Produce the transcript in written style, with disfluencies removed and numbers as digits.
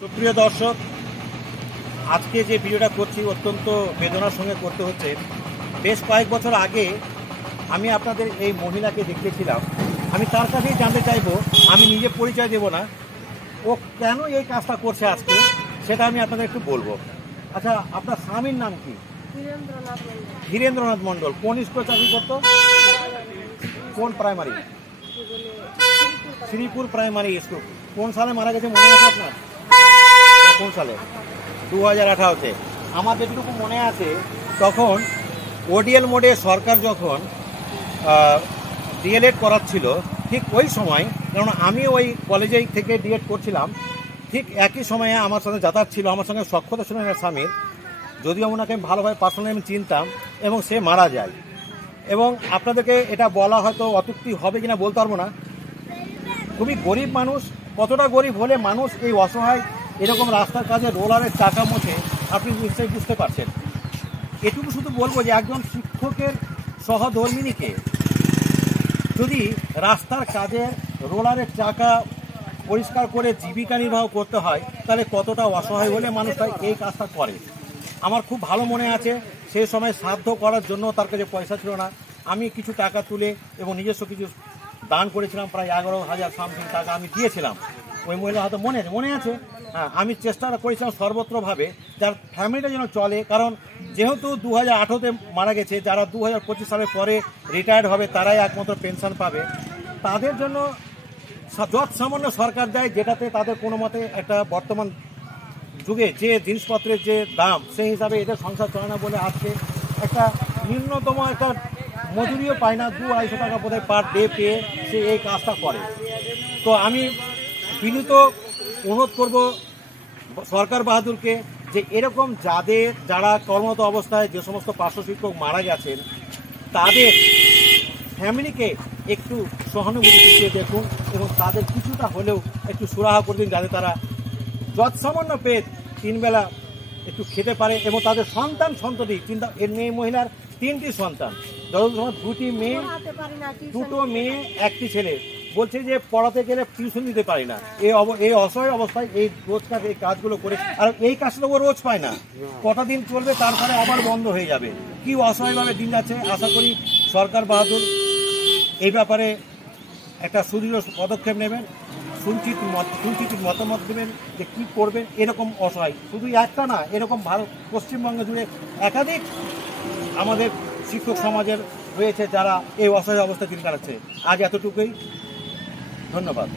সুপ্রিয় দর্শক, আজকে যে ভিডিওটা করছি অত্যন্ত বেদনার সঙ্গে করতে হচ্ছে। বেশ কয়েক বছর আগে আমি আপনাদের এই মহিলাকে দেখিয়েছিলাম। আমি তার কাছেই জানতে চাইবো, আমি নিজে পরিচয় দেব না, ও কেন এই কাজটা করছে আজকে সেটা আমি আপনাদের একটু বলবো। আচ্ছা, আপনার স্বামীর নাম কি? ধীরেন্দ্রনাথ মণ্ডল। কোন স্কুলে চাকরি করতো? কোন প্রাইমারি? Sreepur primary school. কোন সালে মারা গেছে মনে আছে আপনার? কোন সালে? 2018-তে। আমার যেটুকু মনে আছে, তখন ওডিএল মোডে সরকার যখন ডিএলএড করাচ্ছিল, ঠিক ওই সময়, কারণ আমি ওই কলেজেই থেকে ডিএড করছিলাম, ঠিক একই সময়ে আমার সঙ্গে যাতায়াত ছিল, আমার সঙ্গে সক্ষতা ছিল না স্বামীর, যদিও ওনাকে আমি ভালোভাবে পার্সোনালি আমি চিনতাম, এবং সে মারা যায়। এবং আপনাদেরকে এটা বলা হয়তো অত্যুক্তি হবে কিনা বলতে পারবো না। খুবই গরিব মানুষ। কতটা গরিব হলে মানুষ এই অসহায় এরকম রাস্তার কাজে রোলারের চাকা মোছে, আপনি নিশ্চয়ই বুঝতে পারছেন। এটুকু শুধু বলবো যে একজন শিক্ষকের সহধর্মিণীকে যদি রাস্তার কাজে রোলারের চাকা পরিষ্কার করে জীবিকা নির্বাহ করতে হয়, তাহলে কতটা অসহায় হলে মানুষটা এই কাজটা করে। আমার খুব ভালো মনে আছে, সেই সময় সাধ্য করার জন্য তার কাছে পয়সা ছিল না। আমি কিছু টাকা তুলে এবং নিজস্ব কিছু দান করেছিলাম, প্রায় 11,000 সামথিং টাকা আমি দিয়েছিলাম। ওই মহিলা হয়তো মনে আছে। হ্যাঁ, আমি চেষ্টা করেছিলাম সর্বত্রভাবে যার ফ্যামিলিটা যেন চলে, কারণ যেহেতু 2018-তে মারা গেছে, যারা 2025 সালের পরে রিটায়ার্ড হবে তারাই একমাত্র পেনশন পাবে। তাদের জন্য যত সামান্য সরকার দেয়, যেটাতে তাদের কোনো মতে একটা বর্তমান যুগে যে জিনিসপত্রের যে দাম, সেই হিসাবে এদের সংসার চলে না বলে আজকে একটা ন্যূনতম একটা মজুরিও পায় না, 200-250 টাকা বোধহয় পার ডে পেয়ে সে এই কাজটা করে। তো আমি বিনীত অনুরোধ করব সরকার বাহাদুরকে, যে এরকম যারা কর্মরত অবস্থায় যে সমস্ত পার্শ্ব শিক্ষক মারা গেছেন, তাদের ফ্যামিলিকে একটু সহানুভূতি দিয়ে দেখুন এবং তাদের কিছুটা হলেও একটু সুরাহা করে দিন, যাতে তারা যৎসামান্য পেয়ে 3 বেলা একটু খেতে পারে এবং তাদের সন্তান সন্ততি চিন্তা। এর মেয়ে মহিলার 3টি সন্তান, যতসময় 2টি মেয়ে, 2টো মেয়ে, 1টি ছেলে। বলছে যে পড়াতে গেলে টিউশন দিতে পারি না। এই অসহায় অবস্থায় এই রোজকার এই কাজগুলো করে, আর এই কাজটা ও রোজ পায় না, কটা দিন চলবে, তারপরে আবার বন্ধ হয়ে যাবে। কি অসহায়ভাবে দিন যাচ্ছে। আশা করি সরকার বাহাদুর এই ব্যাপারে একটা সুদৃঢ় পদক্ষেপ নেবেন, সুচিত মতামত দেবেন যে কী করবেন। এরকম অসহায় শুধু একটা না, এরকম ভারত পশ্চিমবঙ্গ জুড়ে একাধিক আমাদের শিক্ষক সমাজের রয়েছে যারা এই অসহায় অবস্থা দিন কাটাচ্ছে। আজ এতটুকুই, ধন্যবাদ।